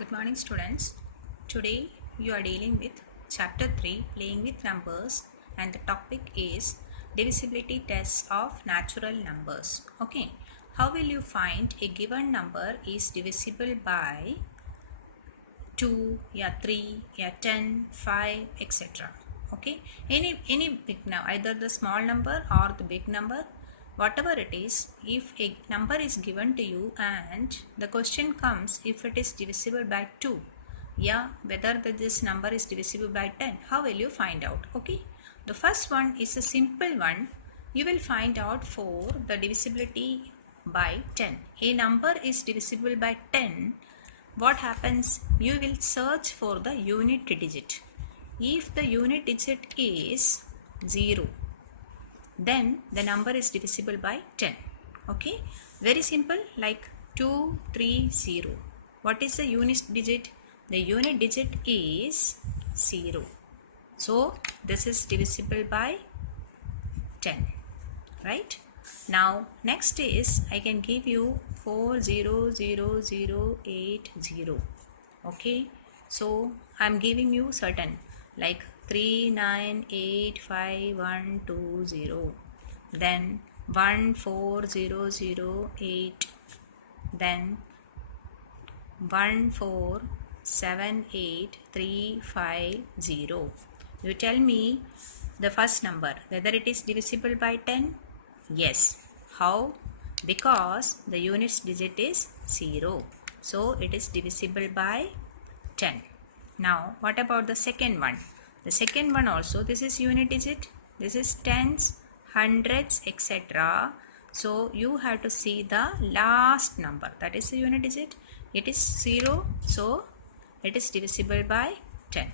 Good morning, students. Today you are dealing with chapter 3, playing with numbers, and the topic is divisibility tests of natural numbers. Okay, how will you find a given number is divisible by 2, yeah, 3, yeah, 10, 5, etc. Okay, any big now, either the small number or the big number, whatever it is, if a number is given to you and the question comes if it is divisible by 2, yeah, whether this number is divisible by 10, how will you find out? Okay, the first one is a simple one. You will find out for the divisibility by 10. A number is divisible by 10. What happens? You will search for the unit digit. If the unit digit is 0, then the number is divisible by 10. Okay, very simple, like 230. What is the unit digit? The unit digit is 0. So this is divisible by 10, right? Now next is I can give you 400080. Okay, so I'm giving you certain like 39852120, then 14008, then 1478350. You tell me the first number whether it is divisible by 10. Yes. How? Because the units digit is 0, so it is divisible by 10. Now what about the second one? The second one also, this is unit digit, this is tens, hundreds, etc. So you have to see the last number, that is the unit digit. It is 0, so it is divisible by 10.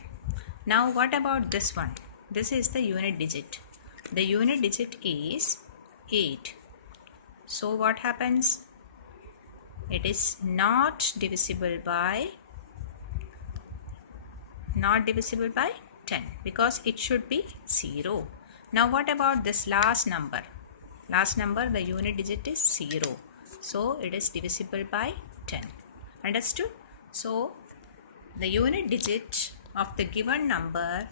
Now what about this one? This is the unit digit. The unit digit is 8. So what happens? It is not divisible by 10 because it should be 0. Now what about this last number? Last number, the unit digit is 0. So it is divisible by 10. Understood? So the unit digit of the given number,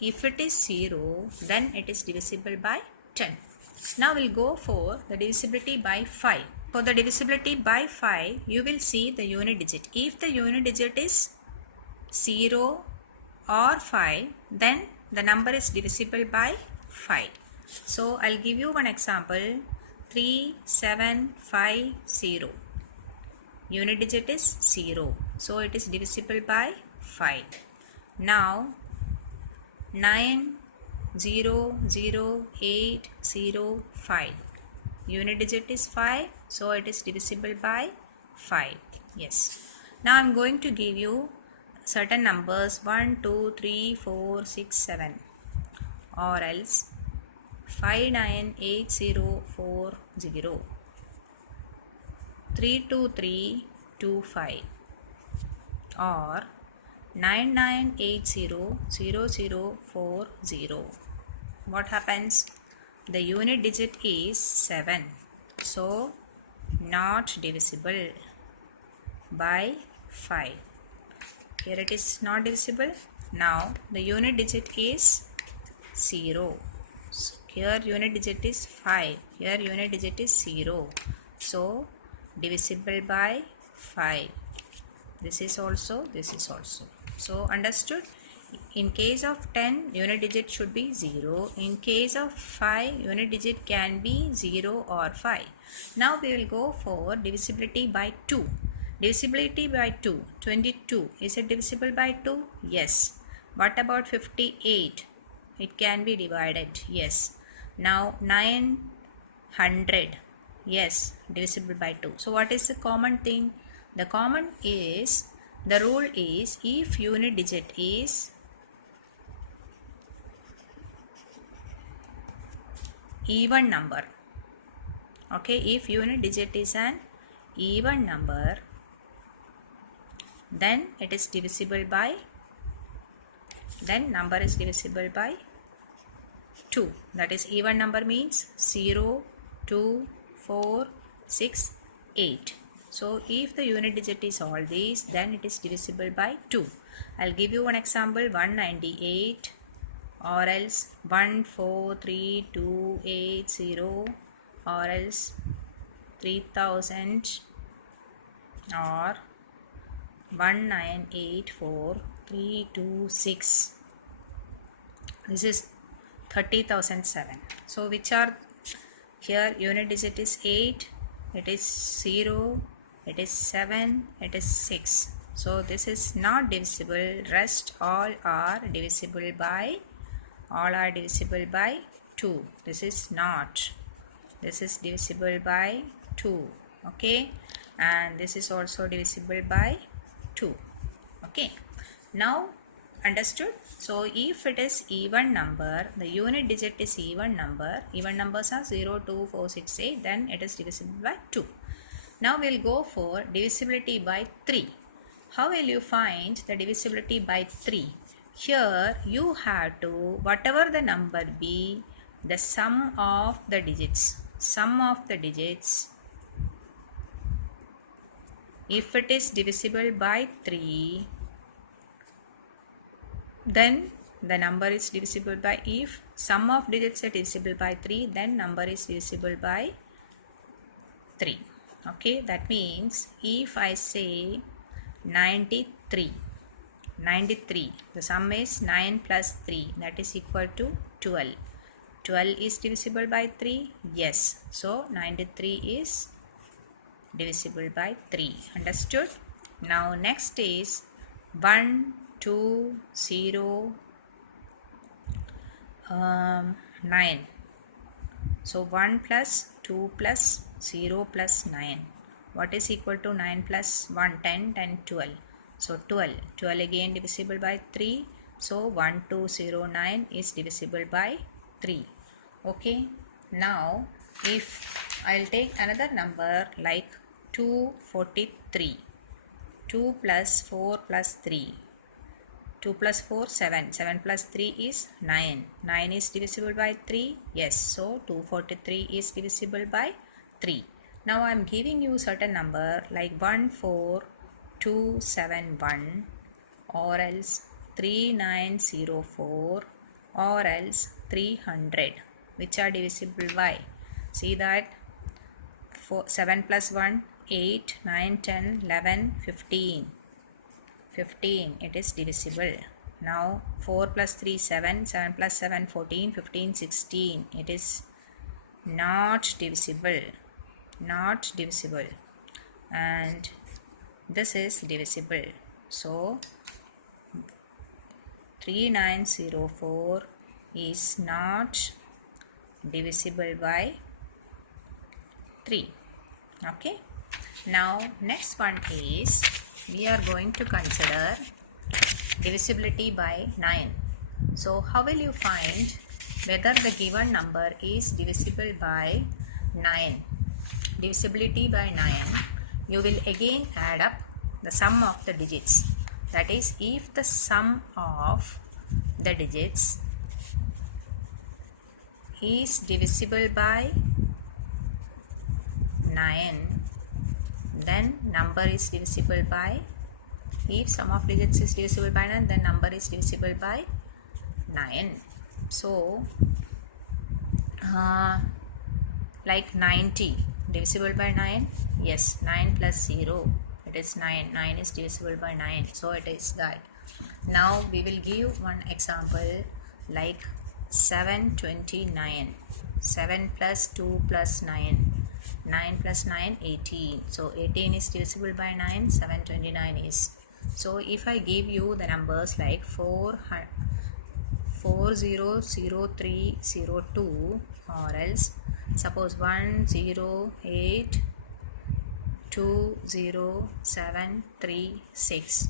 if it is 0, then it is divisible by 10. Now we'll go for the divisibility by 5. For the divisibility by 5, you will see the unit digit. If the unit digit is 0 or 5, then the number is divisible by 5. So I'll give you one example. 3750. Unit digit is 0, so it is divisible by 5. Now 9000805. Unit digit is 5, so it is divisible by 5. Yes. Now I'm going to give you certain numbers 1, 2, 3, 4, 6, 7, or else 598040, 32325, or 99800040. What happens? The unit digit is 7, so not divisible by 5. Here it is not divisible. Now the unit digit is 0. So here unit digit is 5. Here unit digit is 0. So divisible by 5. This is also, this is also. So understood? In case of 10, unit digit should be 0. In case of 5, unit digit can be 0 or 5. Now we will go for divisibility by 2. Divisibility by 2. 22. Is it divisible by 2? Yes. What about 58? It can be divided. Yes. Now 900. Yes. Divisible by 2. So what is the common thing? The common is, the rule is, if unit digit is even number. Okay. If unit digit is an even number, then it is divisible by, then number is divisible by 2. That is even number means 0, 2, 4, 6, 8. So if the unit digit is all these, then it is divisible by 2. I'll give you one example, 198 or else 143280 or else 3000 or 1984326. This is 30,007. So which are here? Unit digit is 8, it is 0, it is 7, it is 6. So this is not divisible. Rest all are divisible by 2. This is not. This is divisible by 2. Okay, and this is also divisible by 2. Okay, now understood? So if it is even number, the unit digit is even numbers are 0, 2, 4, 6, 8, then it is divisible by 2. Now we'll go for divisibility by 3. How will you find the divisibility by 3? Here you have to, whatever the number be, the sum of the digits, if it is divisible by 3, then the number is divisible by, if sum of digits are divisible by 3, then number is divisible by 3. Okay, that means if I say 93, the sum is 9 plus 3, that is equal to 12. 12 is divisible by 3, yes, so 93 is divisible by 3. Understood? Now next is 1, 2, 0, 9. So 1 plus 2 plus 0 plus 9. What is equal to 9 plus 1? 10, 10, 12. So 12. 12 again divisible by 3. So 1209 is divisible by 3. Okay. Now if I'll take another number like 243. 2 plus 4 plus 3. 2 plus 4, 7. 7 plus 3 is 9. 9 is divisible by 3. Yes, so 243 is divisible by 3. Now I am giving you certain number like 14271 or else 3904 or else 300, which are divisible by. See that 7 plus 1, 8, 9, 10, 11, 15. 15, it is divisible. Now 4 plus 3, 7, 7 plus 7, 14, 15, 16. It is not divisible. And this is divisible. So 3904 is not divisible by 3. Okay. Now next one is, we are going to consider divisibility by 9. So how will you find whether the given number is divisible by 9? Divisibility by 9, you will again add up the sum of the digits. That is, if the sum of the digits is divisible by 9, then number is divisible by, if sum of digits is divisible by 9, then number is divisible by 9. So like 90 divisible by 9, yes, 9 plus 0, it is 9. 9 is divisible by 9, so it is that. Now we will give one example like 729. 7 plus 2 plus 9, 9 plus 9, 18. So 18 is divisible by 9, 729 is. So if I give you the numbers like 400302 or else suppose 108200736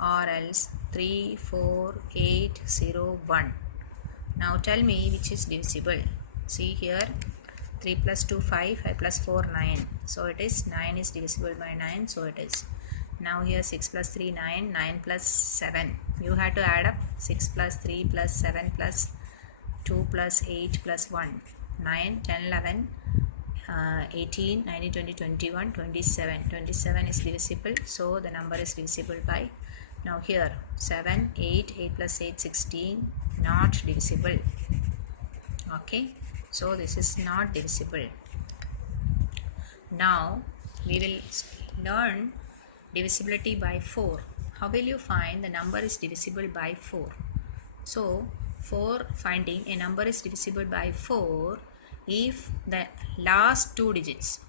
or else 34801. Now tell me which is divisible. See here, 3 plus 2 5, 5 plus 4 9. So it is 9 is divisible by 9, so it is. Now here 6 plus 3 9, 9 plus 7. You have to add up 6 plus 3 plus 7 plus 2 plus 8 plus 1. 9, 10, 11, 18, 19, 20, 21, 27. 27 is divisible, so the number is divisible by. Now here 7, 8, 8 plus 8, 16, not divisible. Okay, so this is not divisible. Now we will learn divisibility by 4. How will you find the number is divisible by 4? So for finding a number is divisible by 4, if the last two digits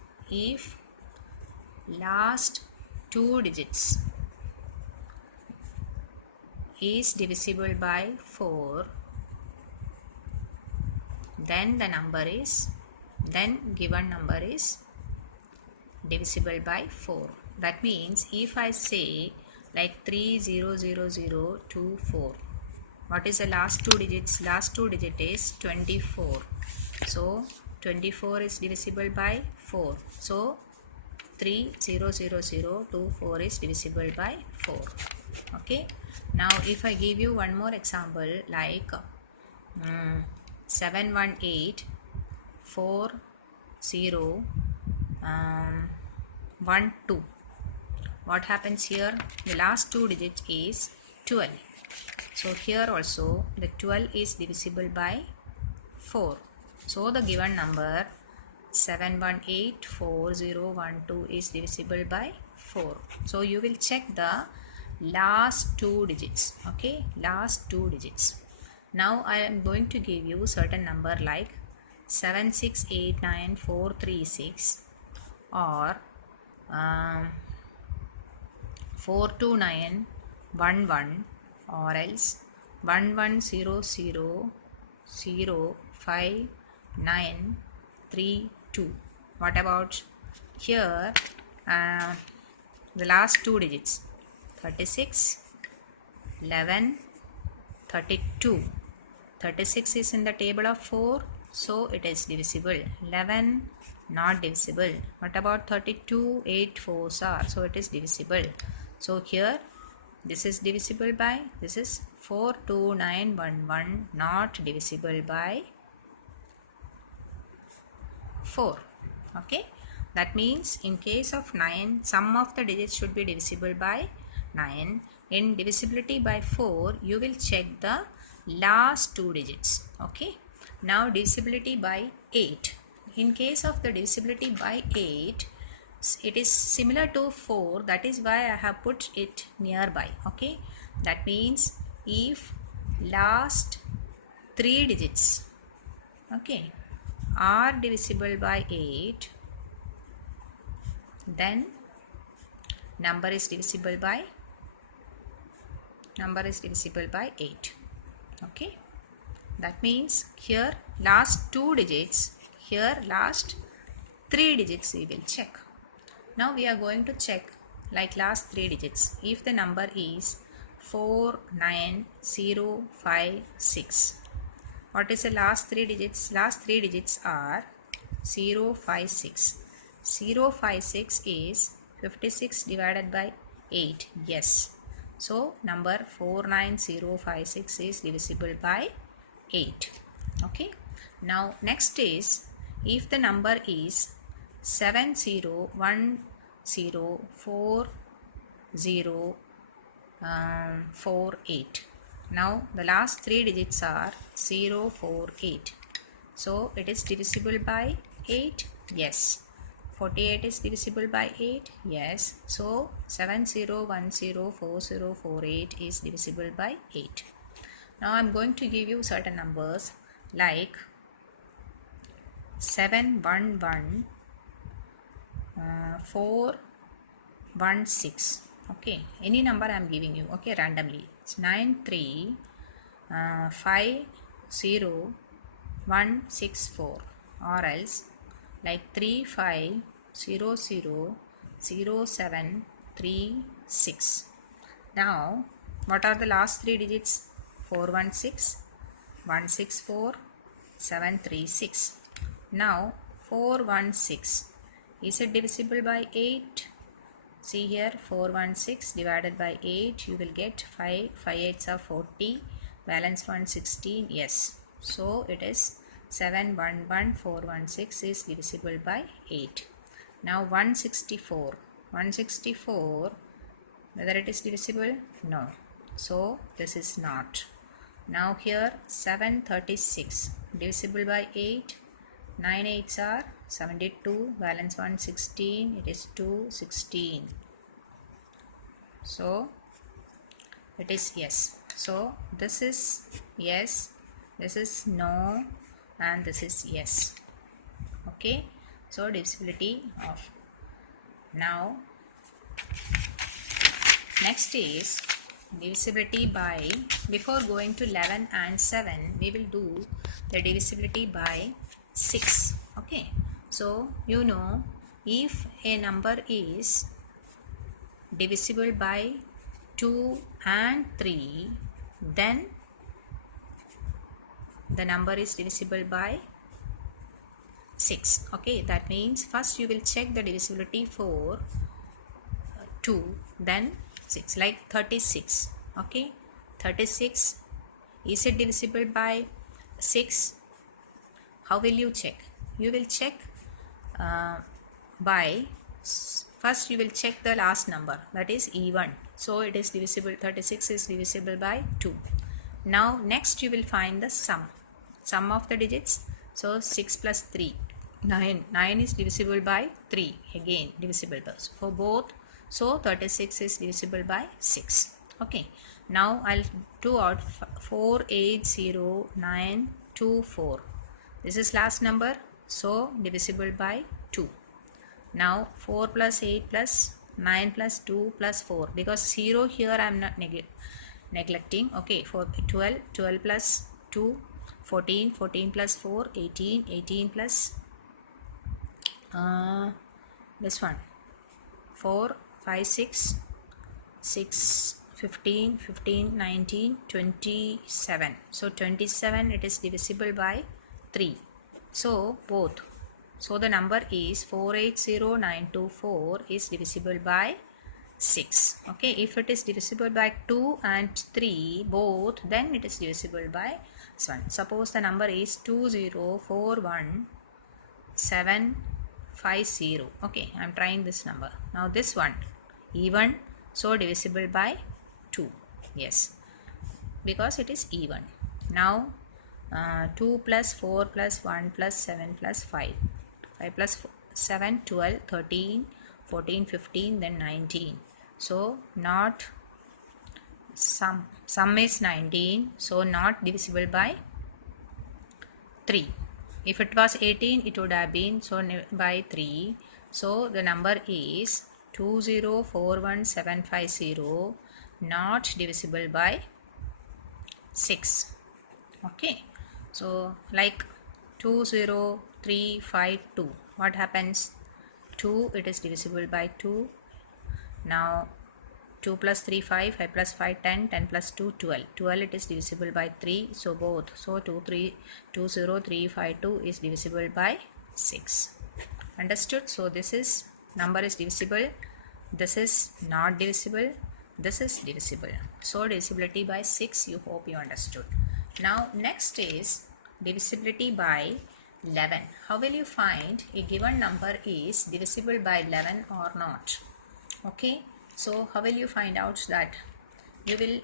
is divisible by 4, then given number is divisible by 4. That means if I say like 300024, what is the last two digits? Last two digit is 24. So 24 is divisible by 4. So 300024 is divisible by 4. Okay. Now if I give you one more example like 718 40 12. What happens here? The last two digits is 12. So here also the 12 is divisible by 4. So the given number 7184012 is divisible by 4. So you will check the last two digits. Okay, last two digits. Now I am going to give you certain number like 7689436 or 42911 or else 11000592. What about here? The last two digits 36 11 32. 36 is in the table of 4, so it is divisible. 11 not divisible. What about 32? 8 4s are, so it is divisible. So here this is divisible by, this is 42911 not divisible by 4. Okay, that means in case of 9, sum of the digits should be divisible by 9. In divisibility by 4, you will check the last two digits. Okay, now divisibility by 8. In case of the divisibility by 8, it is similar to 4, that is why I have put it nearby. Okay, that means if last three digits, okay, are divisible by 8, then number is divisible by 8. Okay, that means here last two digits, here last three digits we will check. Now we are going to check like last three digits. If the number is 49056, what is the last three digits? Last three digits are 056. 056 is 56 divided by 8. Yes. So number 49056 is divisible by 8. Okay. Now next is, if the number is 70104048. Now the last three digits are 048. So it is divisible by 8. Yes. 48 is divisible by 8. Yes. So 70104048 is divisible by 8. Now I am going to give you certain numbers like 711 416. Okay, any number I am giving you, okay, randomly. It's 9350164 or else like 35000736. Now what are the last three digits? 416, 164, 736. Now 416, is it divisible by 8? See here, 416 divided by 8, you will get 5. 5 8s are 40, balance 1 16. Yes, so it is 711,416 is divisible by 8. Now 164. 164, whether it is divisible? No. So this is not. Now here 736 divisible by 8. 9 8s are 72. Balance 1 16. It is 2 16. So it is yes. So this is yes, this is no, and this is yes. Okay. So divisibility of. Now next is divisibility by, before going to 11 and 7, we will do the divisibility by 6. Okay. So you know, if a number is divisible by 2 and 3, then the number is divisible by 6. Okay, that means first you will check the divisibility for 2, then 6, like 36. Okay, 36, is it divisible by 6? How will you check? You will check by, first you will check the last number, that is even. So it is divisible, 36 is divisible by 2. Now next you will find the sum of the digits. So 6 plus 3, 9. 9 is divisible by 3, again divisible by, for both. So 36 is divisible by 6. Okay, now I'll do out 480,924. This is last number, so divisible by 2. Now 4 plus 8 plus 9 plus 2 plus 4, because 0 here I am not neglecting. Okay, for 12, 12 plus 2, 14, 14 plus 4, 18, 18 plus this one, 4, 5, 6, 6, 15, 15, 19, 27. So 27, it is divisible by 3. So both. So the number is 480924 is divisible by 6. Okay, if it is divisible by 2 and 3 both, then it is divisible by 1. Suppose the number is 2041750. Okay, I am trying this number. Now this one, even, so divisible by 2. Yes, because it is even. Now 2 plus 4 plus 1 plus 7 plus 5. 5 plus 7, 12, 13, 14, 15, then 19. So not sum is 19, so not divisible by 3. If it was 18, it would have been so by 3. So the number is 2041750, not divisible by 6. Okay, so like 20352, what happens? 2, it is divisible by 2. Now 2 plus 3 5, 5 plus 5 10, 10 plus 2 12, 12 it is divisible by 3. So both, so 20352 is divisible by 6. Understood? So this is number is divisible, this is not divisible, this is divisible. So divisibility by 6, you hope you understood. Now next is divisibility by 11. How will you find a given number is divisible by 11 or not? Okay, so how will you find out that? You will,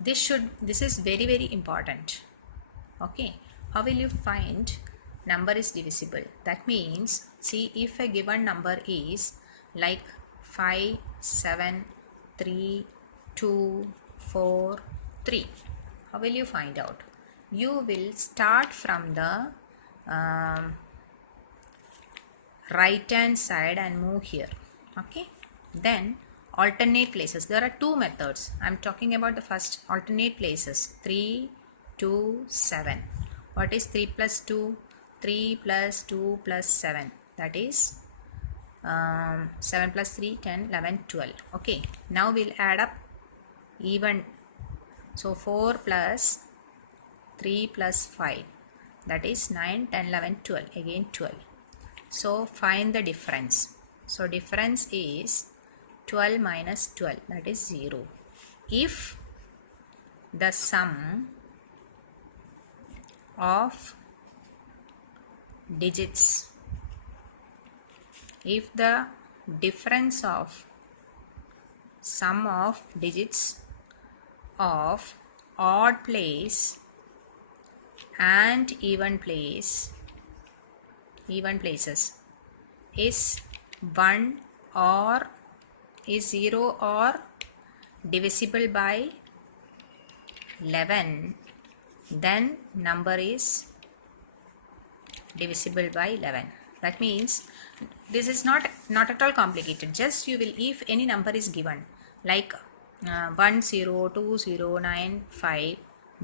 this is very very important. Okay, how will you find number is divisible? That means, see, if a given number is like 5 7 3 2 4 3, how will you find out? You will start from the right hand side and move here. Okay, then alternate places. There are two methods. I am talking about the first, alternate places. 3 2 7. What is 3 plus 2? 3 plus 2 plus 7, that is 7 plus 3 10 11 12. Okay, now we'll add up even. So 4 plus 3 plus 5, that is 9 10 11 12, again 12. So find the difference. So difference is 12 minus 12, that is 0. If the sum of digits. If the difference of sum of digits of odd place and even places is 1 or is 0 or divisible by 11, then number is divisible by 11. That means this is not at all complicated. Just you will, if any number is given like 1 0 2 0 9 5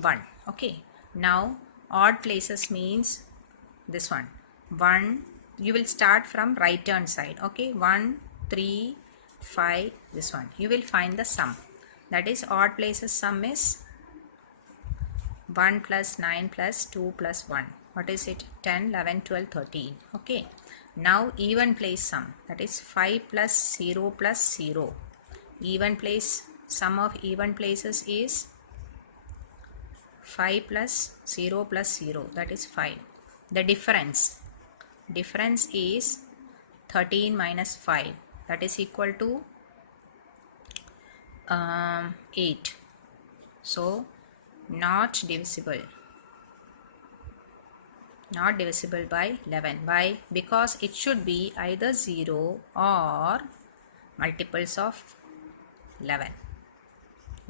1. Okay, now odd places means this one 1, you will start from right hand side. Okay, 1 3 5, this one you will find the sum. That is odd places sum is 1 plus 9 plus 2 plus 1. What is it? 10, 11, 12, 13. Okay. Now even place sum. That is 5 plus 0 plus 0. Even place, sum of even places is 5 plus 0 plus 0. That is 5. The difference is 13 minus 5. That is equal to 8. So not divisible by 11. Why? Because it should be either 0 or multiples of 11.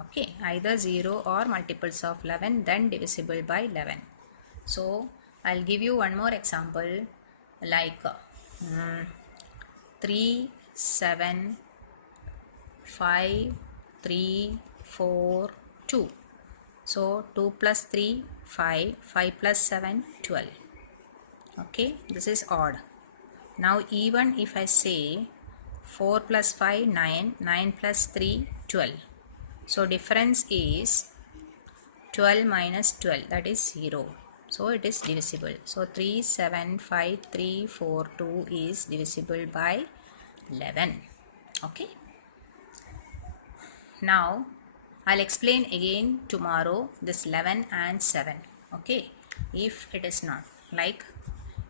Okay, either 0 or multiples of 11, then divisible by 11. So I'll give you one more example like 3 7 5 3 4 2. So 2 plus 3 5, 5 plus 7 12. Okay, this is odd. Now even if I say 4 plus 5 9, 9 plus 3 12. So difference is 12 minus 12, that is 0. So it is divisible. So 3 7 5 3 4 2 is divisible by 11. Okay. Now I'll explain again tomorrow this 11 and 7. Okay, if it is not like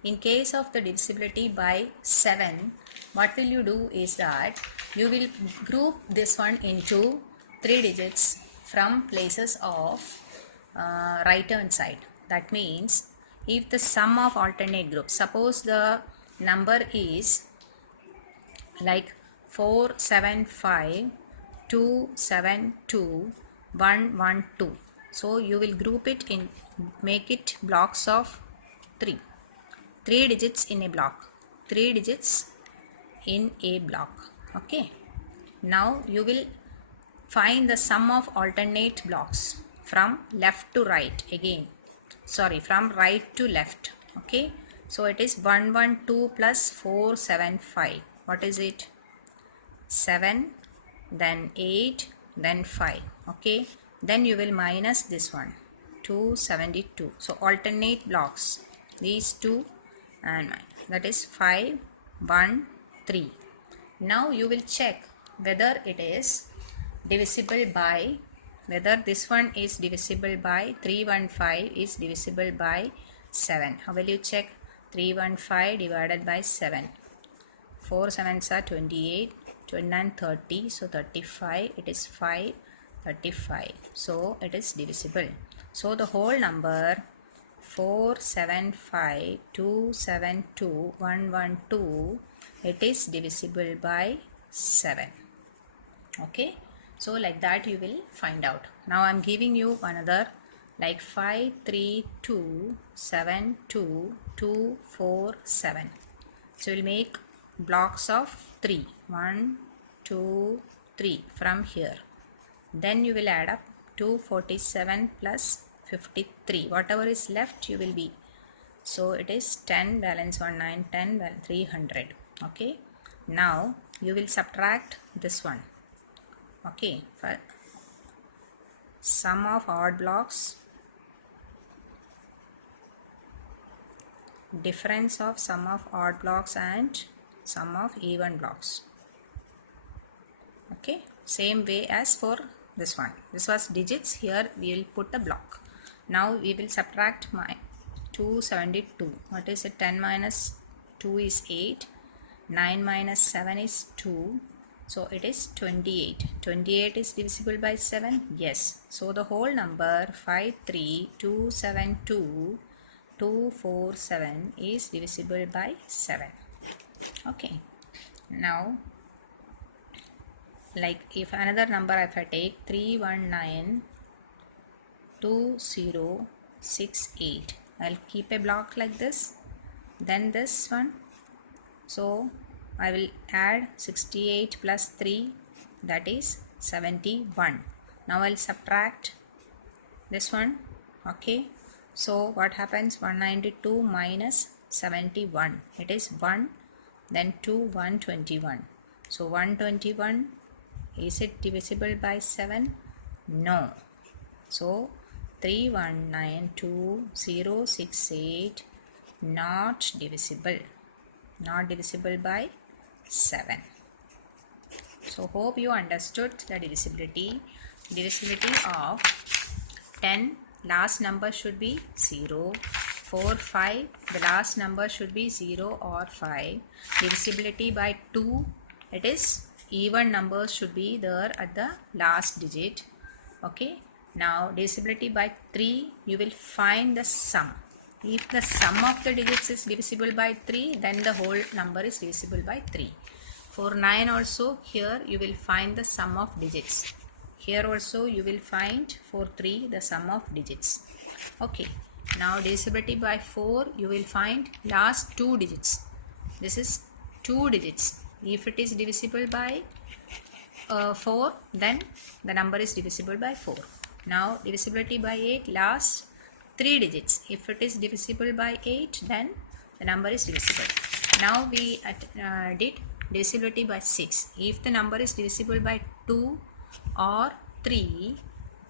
in case of the divisibility by 7, what will you do is that you will group this one into 3 digits from places of right hand side. That means if the sum of alternate groups, suppose the number is like 4 7 5 2 7 2 1 1 2. So you will group it in, make it blocks of 3 digits in a block, 3 digits in a block. Okay, now you will find the sum of alternate blocks from left to right again, sorry, from right to left. Okay, so it is 1 1 2 plus 4 7 5. What is it? 7, then 8, then 5. Okay, then you will minus this one, 272. So alternate blocks, these two and that is 5 1 3. Now you will check whether it is divisible by, whether this one is divisible by 315 is divisible by 7. How will you check? 315 divided by 7. 4 sevens are 28, 29 30, so 35, it is 5 35, so it is divisible. So the whole number 475272112, it is divisible by 7. Okay, so like that you will find out. Now I'm giving you another like 5327224 7. So we'll make blocks of 3, 1 2 3 from here. Then you will add up 247 plus 53, whatever is left you will be, so it is 10 balance 1 9 10 300. Okay, now you will subtract this one. Okay, for sum of odd blocks, difference of sum of odd blocks and sum of even blocks. Okay, same way as for this one. This was digits, here we will put a block. Now we will subtract 272. What is it? 10 minus 2 is 8. 9 minus 7 is 2. So it is 28. 28 is divisible by 7? Yes. So the whole number 53272 is divisible by 7. Okay. Now, like if another number, if I take 3192068, I'll keep a block like this. Then this one. So I will add 68 plus 3, that is 71. Now I'll subtract this one. Okay. So what happens? 192 minus 71. It is 1. Then 2, 121. So 121, is it divisible by 7? No. So 3192068 not divisible. Not divisible by 7. So hope you understood the divisibility. Divisibility of 10, last number should be 0. 4, 5, the last number should be 0 or 5. Divisibility by 2, it is even numbers should be there at the last digit. Okay. Now divisibility by 3, you will find the sum. If the sum of the digits is divisible by 3, then the whole number is divisible by 3. For 9 also, here you will find the sum of digits. Here also you will find for 3 the sum of digits. Okay. Now divisibility by 4, you will find last 2 digits. This is 2 digits. If it is divisible by 4, then the number is divisible by 4. Now divisibility by 8, last 3 digits. If it is divisible by 8, then the number is divisible. Now we did divisibility by 6. If the number is divisible by 2 or 3,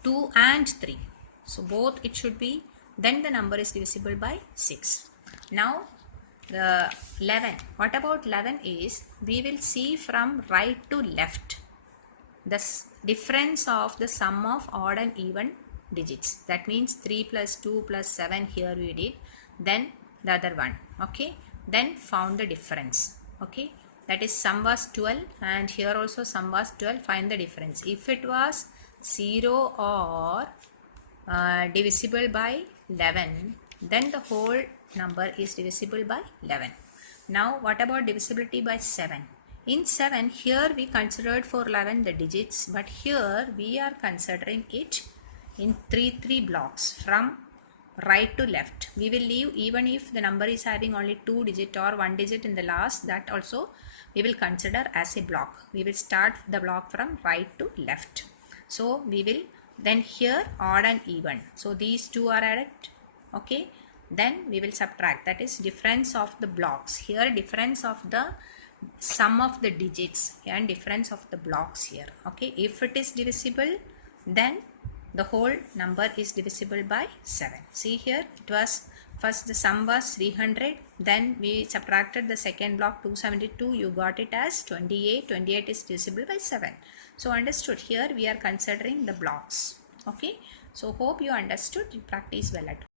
2 and 3, so both it should be, then the number is divisible by 6. Now the 11. What about 11 is, we will see from right to left the difference of the sum of odd and even digits. That means 3 plus 2 plus 7 here we did, then the other one. Okay. Then found the difference. Okay. That is sum was 12 and here also sum was 12. Find the difference. If it was 0 or divisible by 11, then the whole number is divisible by 11. Now what about divisibility by 7? In 7, here we considered for 11 the digits, but here we are considering it in 3 blocks from right to left. We will leave even if the number is having only 2 digit or 1 digit in the last, that also we will consider as a block. We will start the block from right to left. So we will then here odd and even. So these two are added. Okay. Then we will subtract, that is difference of the blocks. Here difference of the sum of the digits and difference of the blocks here. Okay. If it is divisible, then the whole number is divisible by 7. See here, it was first the sum was 300, then we subtracted the second block 272, you got it as 28. 28 is divisible by 7. So understood. Here we are considering the blocks. Okay. So hope you understood. You practice well at home.